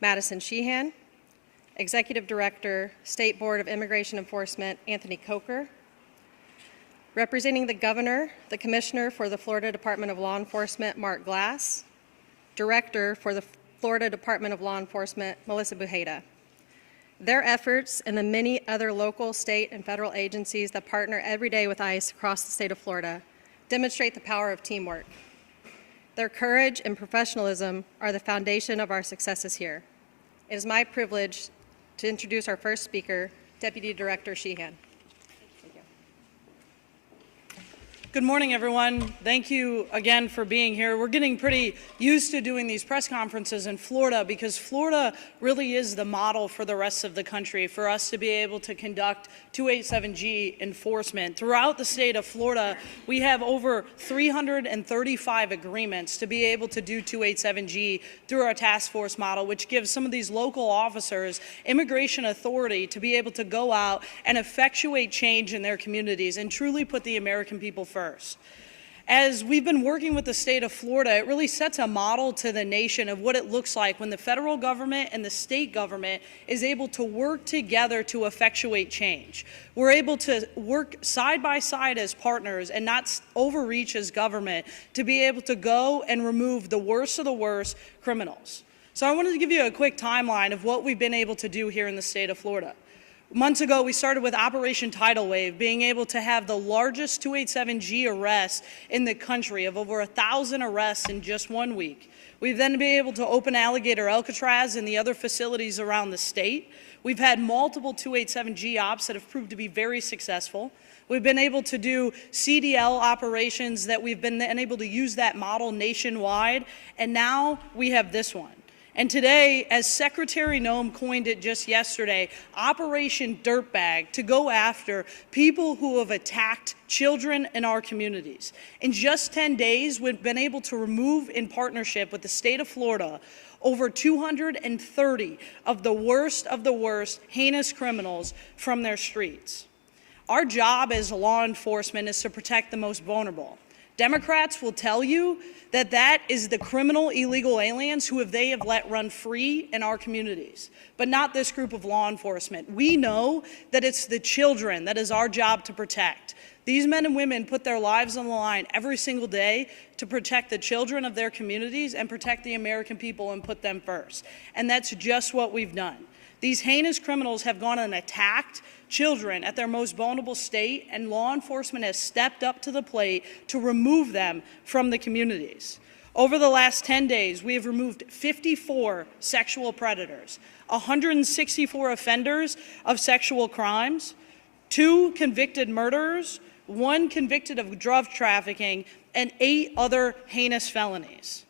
Madison Sheehan. Executive Director, State Board of Immigration Enforcement, Anthony Coker. Representing the Governor, the Commissioner for the Florida Department of Law Enforcement, Mark Glass. Director for the Florida Department of Law Enforcement, Melissa Bujeda. Their efforts and the many other local, state, and federal agencies that partner every day with ICE across the state of Florida demonstrate the power of teamwork. Their courage and professionalism are the foundation of our successes here. It is my privilege to introduce our first speaker, Deputy Director Sheehan. Good morning, everyone. Thank you again for being here. We're getting pretty used to doing these press conferences in Florida because Florida really is the model for the rest of the country for us to be able to conduct 287G enforcement. Throughout the state of Florida, we have over 335 agreements to be able to do 287G through our task force model, which gives some of these local officers immigration authority to be able to go out and effectuate change in their communities and truly put the American people first. As we've been working with the state of Florida, it really sets a model to the nation of what it looks like when the federal government and the state government is able to work together to effectuate change. We're able to work side by side as partners and not overreach as government to be able to go and remove the worst of the worst criminals. So I wanted to give you a quick timeline of what we've been able to do here in the state of Florida. Months ago, we started with Operation Tidal Wave, being able to have the largest 287G arrests in the country of over 1,000 arrests in just 1 week. We've then been able to open Alligator Alcatraz and the other facilities around the state. We've had multiple 287G ops that have proved to be very successful. We've been able to do CDL operations that we've been able to use that model nationwide, and now we have this one. And today, as Secretary Noem coined it just yesterday, Operation Dirtbag, to go after people who have attacked children in our communities. In just 10 days, we've been able to remove, in partnership with the state of Florida, over 230 of the worst heinous criminals from their streets. Our job as law enforcement is to protect the most vulnerable. Democrats will tell you that that is the criminal illegal aliens who they have let run free in our communities, but not this group of law enforcement. We know that it's the children that is our job to protect. These men and women put their lives on the line every single day to protect the children of their communities and protect the American people and put them first. And that's just what we've done. These heinous criminals have gone and attacked children at their most vulnerable state, and law enforcement has stepped up to the plate to remove them from the communities. Over the last 10 days, we have removed 54 sexual predators, 164 offenders of sexual crimes, 2 convicted murderers, 1 convicted of drug trafficking, and 8 other heinous felonies.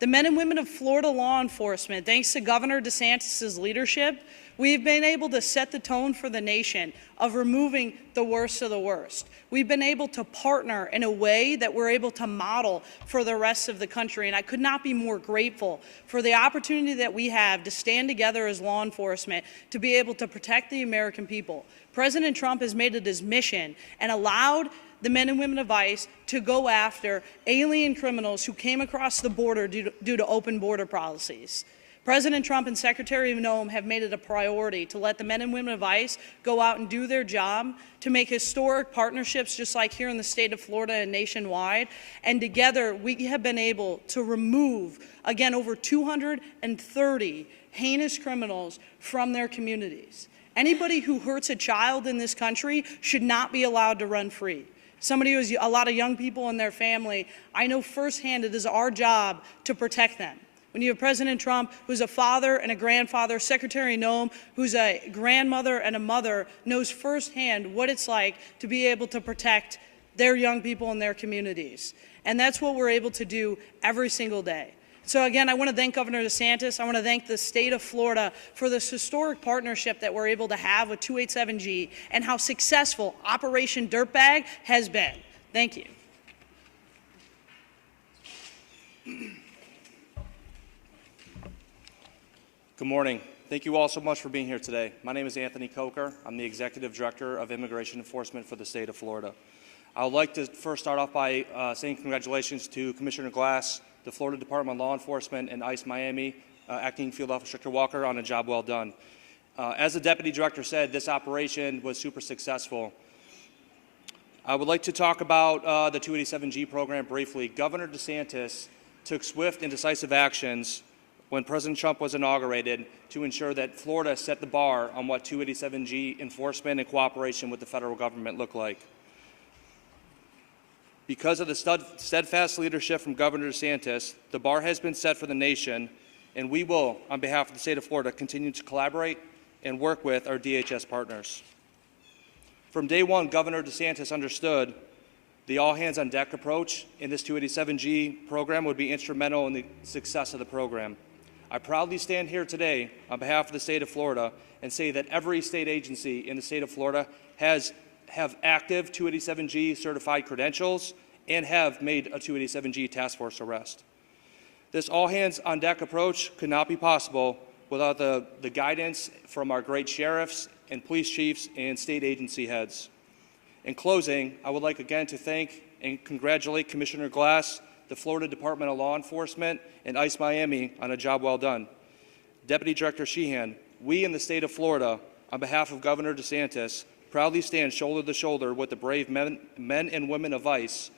The men and women of Florida law enforcement, thanks to Governor DeSantis' leadership, we've been able to set the tone for the nation of removing the worst of the worst. We've been able to partner in a way that we're able to model for the rest of the country, and I could not be more grateful for the opportunity that we have to stand together as law enforcement to be able to protect the American people. President Trump has made it his mission and allowed the men and women of ICE to go after alien criminals who came across the border due to open border policies. President Trump and Secretary Noem have made it a priority to let the men and women of ICE go out and do their job, to make historic partnerships just like here in the state of Florida and nationwide. And together, we have been able to remove, again, over 230 heinous criminals from their communities. Anybody who hurts a child in this country should not be allowed to run free. Somebody who has a lot of young people in their family, I know firsthand it is our job to protect them. When you have President Trump, who's a father and a grandfather, Secretary Noem, who's a grandmother and a mother, knows firsthand what it's like to be able to protect their young people in their communities. And that's what we're able to do every single day. So again, I want to thank Governor DeSantis. I want to thank the state of Florida for this historic partnership that we're able to have with 287G and how successful Operation Dirtbag has been. Thank you. Good morning. Thank you all so much for being here today. My name is Anthony Coker. I'm the Executive Director of Immigration Enforcement for the state of Florida. I would like to first start off by saying congratulations to Commissioner Glass, the Florida Department of Law Enforcement, and ICE Miami Acting Field Officer Director Walker, on a job well done. As the Deputy Director said, this operation was super successful. I would like to talk about the 287G program briefly. Governor DeSantis took swift and decisive actions when President Trump was inaugurated to ensure that Florida set the bar on what 287G enforcement and cooperation with the federal government look like. Because of the steadfast leadership from Governor DeSantis, the bar has been set for the nation, and we will, on behalf of the state of Florida, continue to collaborate and work with our DHS partners. From day one, Governor DeSantis understood the all-hands-on-deck approach in this 287G program would be instrumental in the success of the program. I proudly stand here today on behalf of the state of Florida and say that every state agency in the state of Florida have active 287G certified credentials and have made a 287G task force arrest. This all-hands-on-deck approach could not be possible without the guidance from our great sheriffs and police chiefs and state agency heads. In closing, I would like again to thank and congratulate Commissioner Glass, the Florida Department of Law Enforcement, and ICE Miami on a job well done. Deputy Director Sheehan, we in the state of Florida, on behalf of Governor DeSantis, proudly stand shoulder to shoulder with the brave men and women of ICE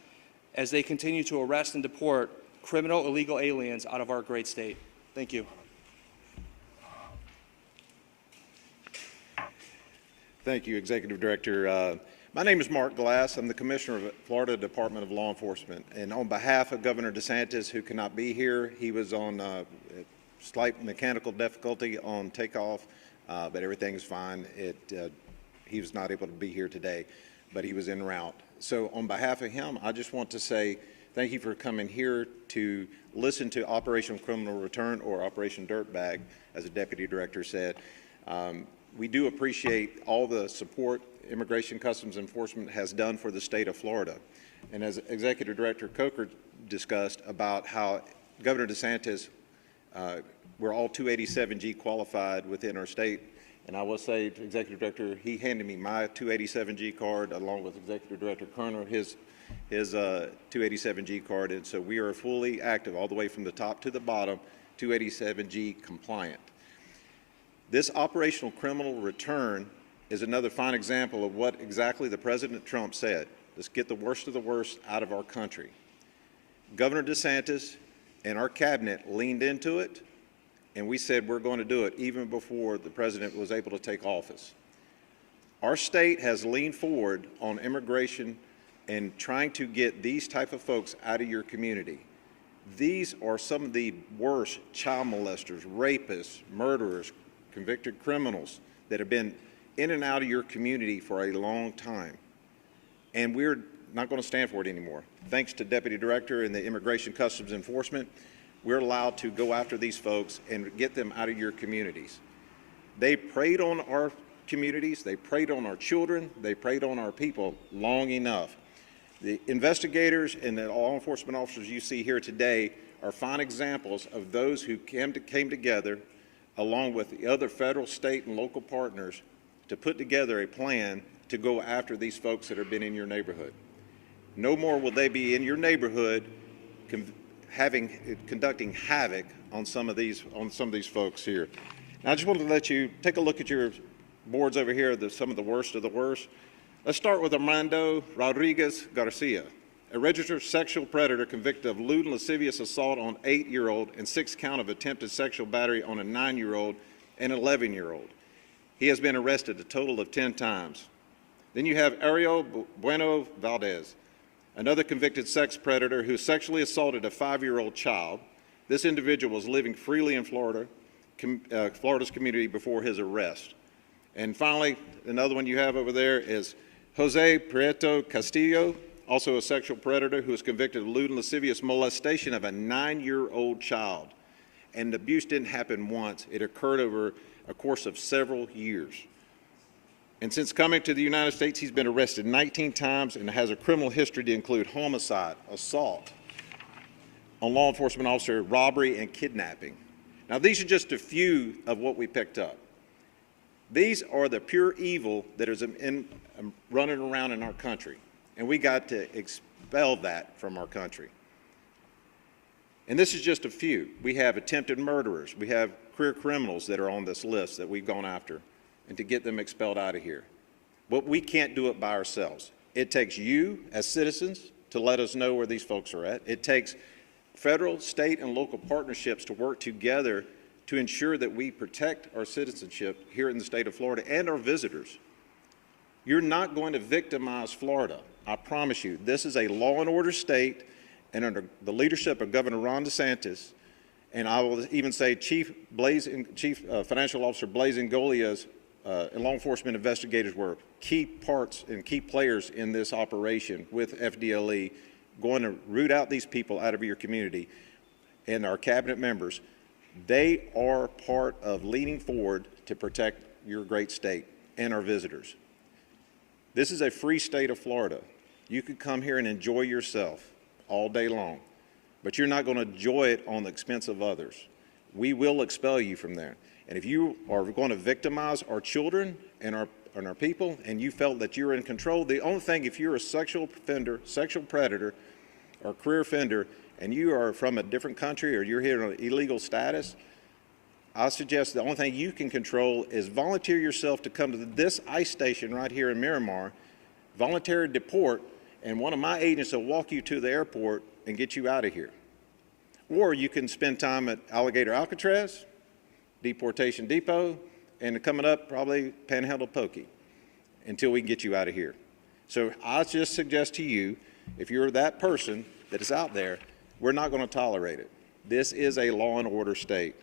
as they continue to arrest and deport criminal illegal aliens out of our great state. Thank you. Thank you, Executive Director. My name is Mark Glass. I'm the Commissioner of Florida Department of Law Enforcement. And on behalf of Governor DeSantis, who cannot be here, he was on slight mechanical difficulty on takeoff, but everything is fine. He was not able to be here today, but he was en route. So on behalf of him, I just want to say thank you for coming here to listen to Operation Criminal Return, or Operation Dirtbag, as the Deputy Director said. We do appreciate all the support Immigration Customs Enforcement has done for the state of Florida. And as Executive Director Coker discussed about how Governor DeSantis, we're all 287G qualified within our state. And I will say to Executive Director, he handed me my 287G card along with Executive Director Kerner, his 287G card. And so we are fully active all the way from the top to the bottom, 287G compliant. This operational criminal return is another fine example of what exactly the President Trump said. Let's get the worst of the worst out of our country. Governor DeSantis and our cabinet leaned into it, and we said we're going to do it even before the President was able to take office. Our state has leaned forward on immigration and trying to get these type of folks out of your community. These are some of the worst child molesters, rapists, murderers, convicted criminals that have been in and out of your community for a long time. And we're not going to stand for it anymore. Thanks to Deputy Director and the Immigration Customs Enforcement, we're allowed to go after these folks and get them out of your communities. They preyed on our communities, they preyed on our children, they preyed on our people long enough. The investigators and the law enforcement officers you see here today are fine examples of those who came together along with the other federal, state, and local partners to put together a plan to go after these folks that have been in your neighborhood. No more will they be in your neighborhood conducting havoc on some of these folks here. Now, I just wanted to let you take a look at your boards over here, some of the worst of the worst. Let's start with Armando Rodriguez Garcia, a registered sexual predator convicted of lewd and lascivious assault on an 8-year-old and 6 count of attempted sexual battery on a 9-year-old and 11-year-old. He has been arrested a total of 10 times. Then you have Ariel Bueno Valdez, another convicted sex predator who sexually assaulted a 5-year-old child. This individual was living freely in Florida's community before his arrest. And finally, another one you have over there is Jose Prieto Castillo, also a sexual predator who was convicted of lewd and lascivious molestation of a 9-year-old child. And the abuse didn't happen once. It occurred over a course of several years. And since coming to the United States, he's been arrested 19 times and has a criminal history to include homicide, assault on law enforcement officer, robbery, and kidnapping. Now, these are just a few of what we picked up. These are the pure evil that is running around in our country, and we got to expel that from our country. And this is just a few. We have attempted murderers. We have career criminals that are on this list that we've gone after, and to get them expelled out of here. But we can't do it by ourselves. It takes you as citizens to let us know where these folks are at. It takes federal, state, and local partnerships to work together to ensure that we protect our citizenship here in the state of Florida and our visitors. You're not going to victimize Florida. I promise you. This is a law and order state, and under the leadership of Governor Ron DeSantis, and I will even say Chief Financial Officer Blaise Ngolia's and law enforcement investigators were key parts and key players in this operation with FDLE, going to root out these people out of your community. And our cabinet members, they are part of leaning forward to protect your great state and our visitors. This is a free state of Florida. You could come here and enjoy yourself all day long, but you're not going to enjoy it on the expense of others. We will expel you from there. And if you are going to victimize our children and our people, and you felt that you're in control, the only thing, if you're a sexual offender, sexual predator, or career offender, and you are from a different country or you're here on an illegal status, I suggest the only thing you can control is volunteer yourself to come to this ICE station right here in Miramar, volunteer deport, and one of my agents will walk you to the airport and get you out of here. Or you can spend time at Alligator Alcatraz, Deportation Depot, and coming up, probably Panhandle Pokey, until we can get you out of here. So I just suggest to you, if you're that person that is out there, we're not going to tolerate it. This is a law and order state.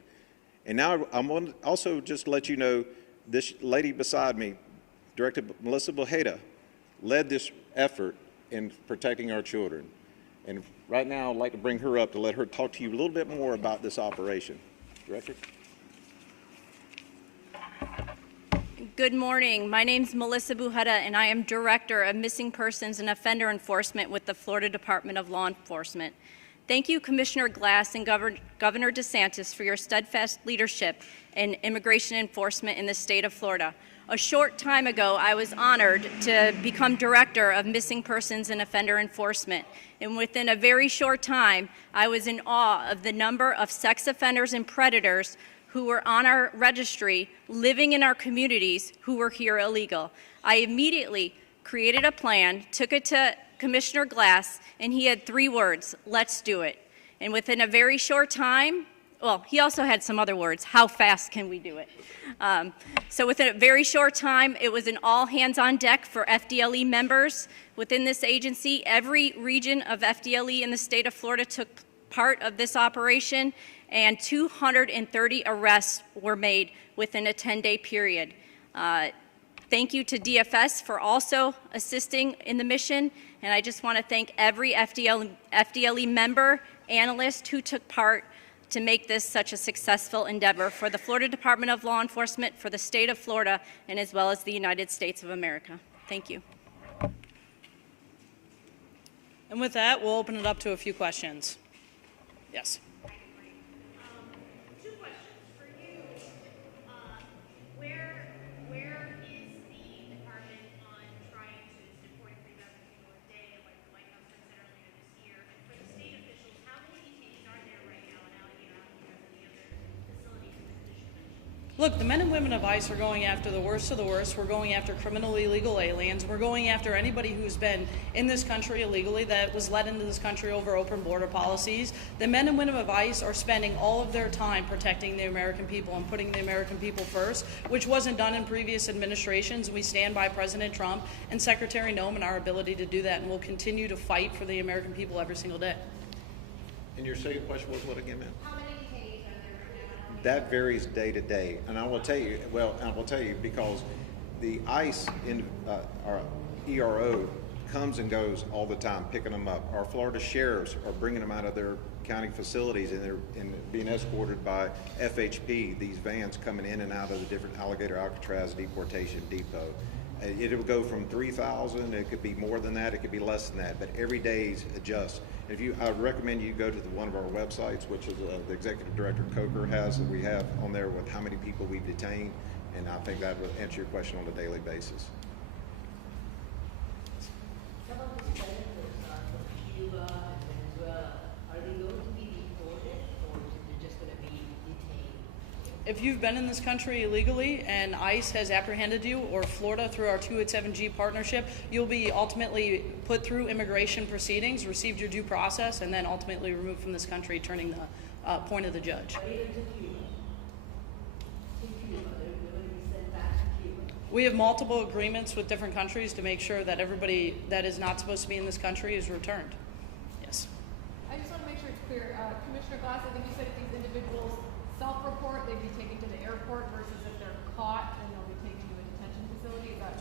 And now I'm going to also just let you know, this lady beside me, Director Melissa Bojeda, led this effort in protecting our children. And right now, I'd like to bring her up to let her talk to you a little bit more about this operation. Director? Good morning. My name is Melissa Bujeda, and I am Director of Missing Persons and Offender Enforcement with the Florida Department of Law Enforcement. Thank you, Commissioner Glass and Governor DeSantis, for your steadfast leadership in immigration enforcement in the state of Florida. A short time ago, I was honored to become Director of Missing Persons and Offender Enforcement, and within a very short time, I was in awe of the number of sex offenders and predators who were on our registry, living in our communities, who were here illegal. I immediately created a plan, took it to Commissioner Glass, and he had 3 words: let's do it. And within a very short time, well, he also had some other words: how fast can we do it? So within a very short time, it was an all hands on deck for FDLE members within this agency. Every region of FDLE in the state of Florida took part of this operation, and 230 arrests were made within a 10-day period. Thank you to DFS for also assisting in the mission, and I just want to thank every FDLE member, analyst who took part to make this such a successful endeavor for the Florida Department of Law Enforcement, for the state of Florida, and as well as the United States of America. Thank you. And with that, we'll open it up to a few questions. Yes. Two questions for you. Where is the department on trying to deport 3,000 people a day, like the White House had said earlier this year? And for the state officials, how many detainees are there right now in Alligator Alcatraz and the other facilities in the commission mentioned? Look, the men and women of ICE are going after the worst of the worst. We're going after criminally illegal aliens. We're going after anybody who's been in this country illegally, that was led into this country over open border policies. The men and women of ICE are spending all of their time protecting the American people and putting the American people first, which wasn't done in previous administrations. We stand by President Trump and Secretary Noem and our ability to do that, and we'll continue to fight for the American people every single day. And your second question was what again, ma'am? That varies day to day, and I will tell you, because the ICE our ERO comes and goes all the time, picking them up. Our Florida sheriffs are bringing them out of their county facilities, and they're being escorted by FHP, these vans coming in and out of the different Alligator Alcatraz Deportation Depot. It will go from 3,000, it could be more than that, it could be less than that, but every day adjusts. I would recommend you go to one of our websites, which is the Executive Director Coker has, that we have on there with how many people we've detained, and I think that will answer your question on a daily basis. Some of the senators are from Cuba and Venezuela. Are they going to be deported If you've been in this country illegally and ICE has apprehended you, or Florida through our 287G partnership, you'll be ultimately put through immigration proceedings, received your due process, and then ultimately removed from this country, turning the point of the judge. We have multiple agreements with different countries to make sure that everybody that is not supposed to be in this country is returned. Yes. I just want to make sure it's clear. Commissioner Glass, I think you said if these individuals self-report, they'd be taken to the airport versus if they're caught, then they'll be taken to a detention facility. Is that?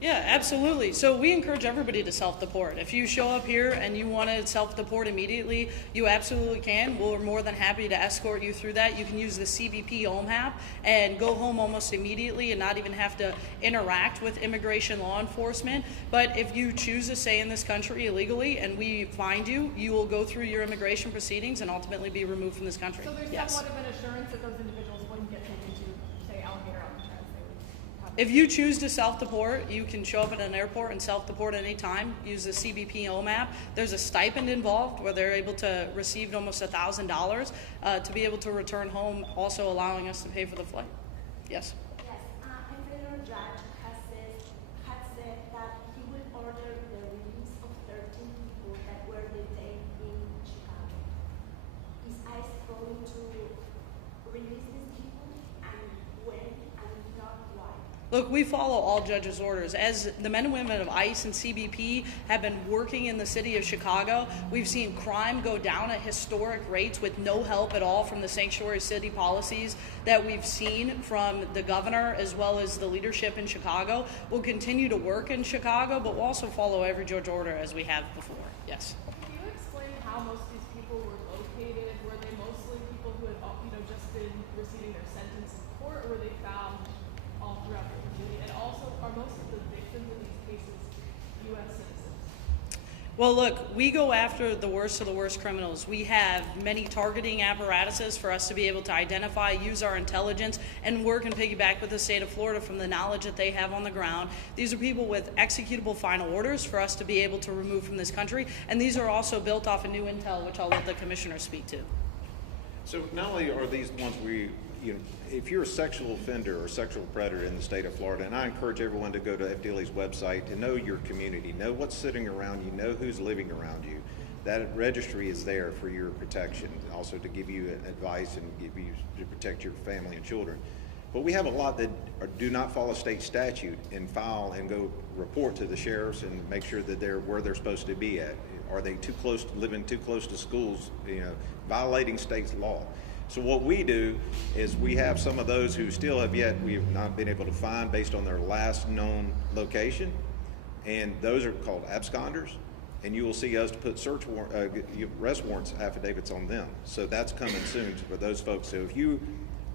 Yeah, absolutely. So we encourage everybody to self-deport. If you show up here and you want to self-deport immediately, you absolutely can. We're more than happy to escort you through that. You can use the CBP home app and go home almost immediately and not even have to interact with immigration law enforcement. But if you choose to stay in this country illegally and we find you, you will go through your immigration proceedings and ultimately be removed from this country. So there's Yes. somewhat of an assurance that those individuals wouldn't get taken to, say, Alligator Alcatraz. If you choose to self-deport, you can show up at an airport and self-deport at any time. Use the CBP home app. There's a stipend involved where they're able to receive almost $1,000 to be able to return home, also allowing us to pay for the flight. Yes. Yes, a federal judge has said that he will order the release of 13 people that were detained in Chicago. Is ICE going to release these people, and when, and if not, why? Look, we follow all judges' orders. As the men and women of ICE and CBP have been working in the city of Chicago, we've seen crime go down at historic rates with no help at all from the sanctuary city policies that we've seen from the governor as well as the leadership in Chicago. We'll continue to work in Chicago, but we'll also follow every judge order as we have before. Yes. Can you explain how most of these people were located? Were they mostly people who had, just been receiving their sentence in court, or were they found all throughout the community? And also, are most of the victims in these cases U.S. citizens? Well, look, we go after the worst of the worst criminals. We have many targeting apparatuses for us to be able to identify, use our intelligence, and work and piggyback with the state of Florida from the knowledge that they have on the ground. These are people with executable final orders for us to be able to remove from this country, and these are also built off of new intel, which I'll let the commissioner speak to. So not only are these ones if you're a sexual offender or sexual predator in the state of Florida, and I encourage everyone to go to FDLE's website to know your community, know what's sitting around you, know who's living around you. That registry is there for your protection, also to give you advice and give you to protect your family and children. But we have a lot that do not follow state statute and file and go report to the sheriffs and make sure that they're where they're supposed to be at. Are they living too close to schools, violating state's law? So what we do is we have some of those who still we have not been able to find based on their last known location, and those are called absconders, and you will see us put arrest warrants affidavits on them. So that's coming soon for those folks. So if you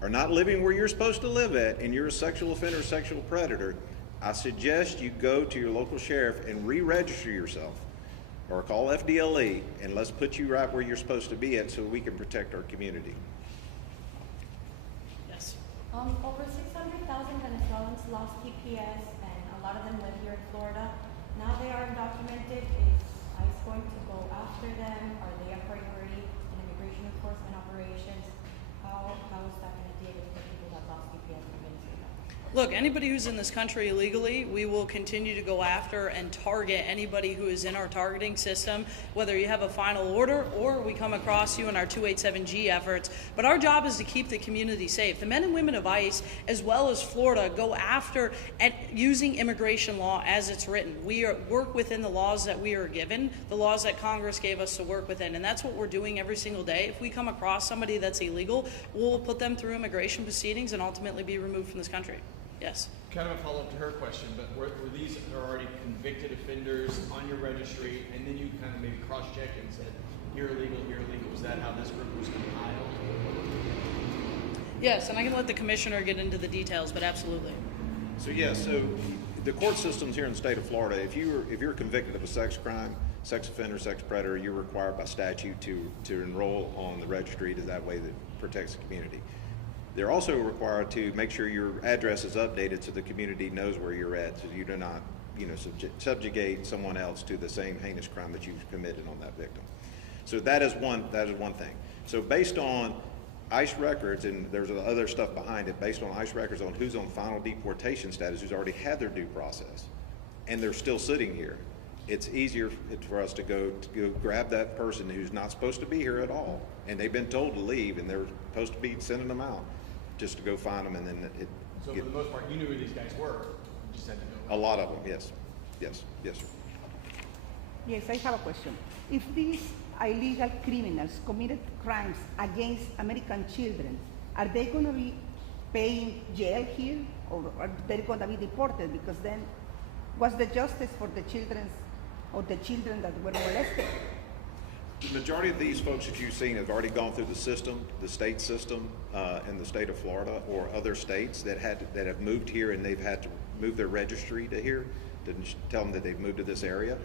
are not living where you're supposed to live at and you're a sexual offender, sexual predator, I suggest you go to your local sheriff and re-register yourself, or call FDLE, and let's put you right where you're supposed to be at so we can protect our community. Yes. Over 600,000 Venezuelans lost TPS, and a lot of them live here in Florida. Now they are undocumented. Is ICE going to go after them? Are they a priority in immigration enforcement operations? How is that going to deal with the people that lost TPS in Venezuela? Look, anybody who's in this country illegally, we will continue to go after and target anybody who is in our targeting system, whether you have a final order or we come across you in our 287G efforts. But our job is to keep the community safe. The men and women of ICE, as well as Florida, go after and using immigration law as it's written. We work within the laws that we are given, the laws that Congress gave us to work within, and that's what we're doing every single day. If we come across somebody that's illegal, we'll put them through immigration proceedings and ultimately be removed from this country. Yes. Kind of a follow-up to her question, but were these are already convicted offenders on your registry, and then you kind of maybe cross-check and said, you're illegal, you're illegal. Was that how this group was compiled? Yes, and I can let the commissioner get into the details, but absolutely. So so the court systems here in the state of Florida, if you're convicted of a sex crime, sex offender, sex predator, you're required by statute to enroll on the registry that way that protects the community. They're also required to make sure your address is updated so the community knows where you're at, so you do not, subjugate someone else to the same heinous crime that you've committed on that victim. So that is one thing. So based on ICE records, and there's other stuff behind it, based on ICE records on who's on final deportation status, who's already had their due process, and they're still sitting here. It's easier for us to go grab that person who's not supposed to be here at all, and they've been told to leave, and they're supposed to be sending them out, just to go find them, and then So for the most part, you knew who these guys were. You just had to go. a lot of them, yes, yes, yes, sir. Yes, I have a question. If these illegal criminals committed crimes against American children, are they going to be paying jail here, or are they going to be deported? Because then, what's the justice for the children that were molested? The majority of these folks that you've seen have already gone through the system, the state system in the state of Florida or other states that have moved here, and they've had to move their registry to here to tell them that they've moved to this area.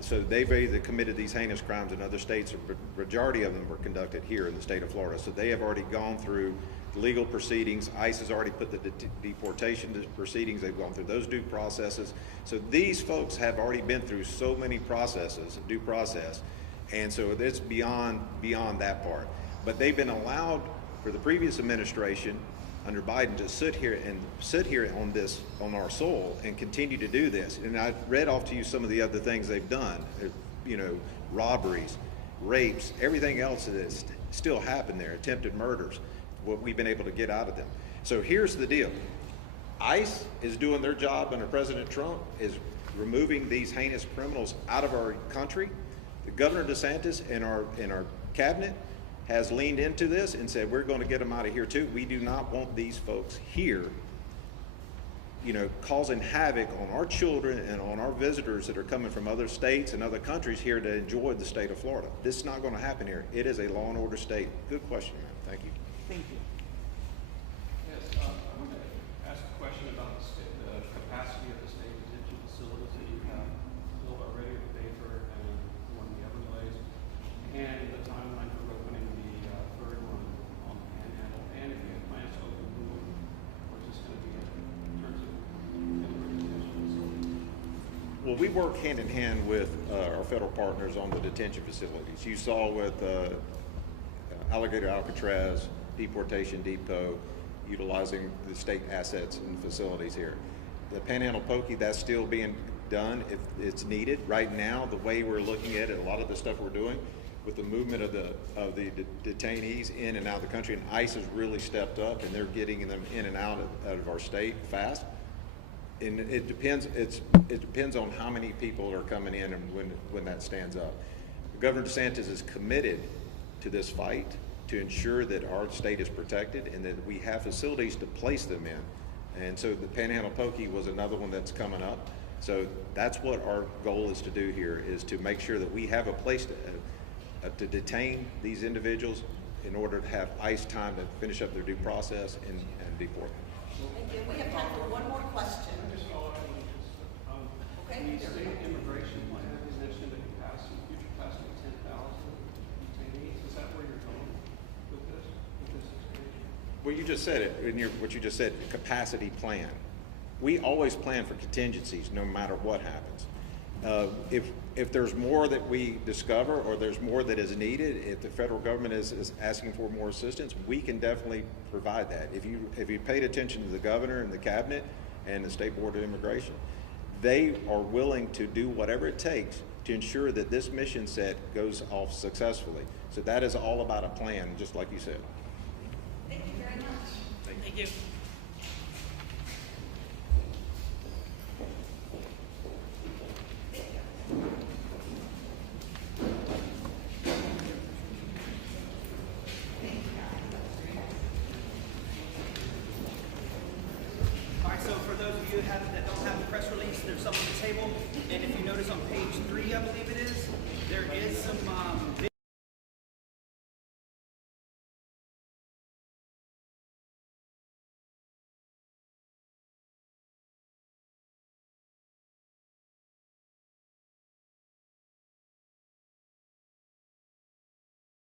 So they've either committed these heinous crimes in other states, or the majority of them were conducted here in the state of Florida. So they have already gone through legal proceedings. ICE has already put the deportation proceedings. They've gone through those due processes. So these folks have already been through so many processes, due process, and so it's beyond that part. But they've been allowed, for the previous administration under Biden, to sit here on our soil and continue to do this. And I read off to you some of the other things they've done, robberies, rapes, everything else that's still happened there, attempted murders, what we've been able to get out of them. So here's the deal. ICE is doing their job under President Trump, is removing these heinous criminals out of our country. The Governor DeSantis and our cabinet has leaned into this and said, we're going to get them out of here too. We do not want these folks here, causing havoc on our children and on our visitors that are coming from other states and other countries here to enjoy the state of Florida. This is not going to happen here. It is a law and order state. Good question, ma'am. Thank you. Thank you. Yes, I want to ask a question about the capacity of the state detention facilities that you have built already at Bayford and one in the Everglades, and the timeline for opening the third one on the Panhandle, and if you have plans to open the one, or is this going to be in terms of immigrant detention facilities? Well, we work hand in hand with our federal partners on the detention facilities. You saw with Alligator Alcatraz, Deportation Depot, utilizing the state assets and facilities here. The Panhandle Pokey, that's still being done if it's needed. Right now, the way we're looking at it, a lot of the stuff we're doing with the movement of the detainees in and out of the country, and ICE has really stepped up, and they're getting them in and out of our state fast. And it depends on how many people are coming in and when that stands up. Governor DeSantis is committed to this fight to ensure that our state is protected and that we have facilities to place them in. And so the Panhandle Pokey was another one that's coming up. So that's what our goal is to do here, is to make sure that we have a place to detain these individuals in order to have ICE time to finish up their due process and deport them. Thank you. We have time for one more question. Just follow up on this. Okay. The state immigration plan, you mentioned the future capacity of 10,000 detainees. Is that where you're going with this expansion? Well, you just said it in what you just said, capacity plan. We always plan for contingencies no matter what happens. If there's more that we discover or there's more that is needed, if the federal government is asking for more assistance, we can definitely provide that. If you paid attention to the governor and the cabinet and the State Board of Immigration, they are willing to do whatever it takes to ensure that this mission set goes off successfully. So that is all about a plan, just like you said. Thank you very much. Thank you. All right, so for those of you that don't have the press release, there's some on the table. And if you notice on page 3, I believe it is, there is some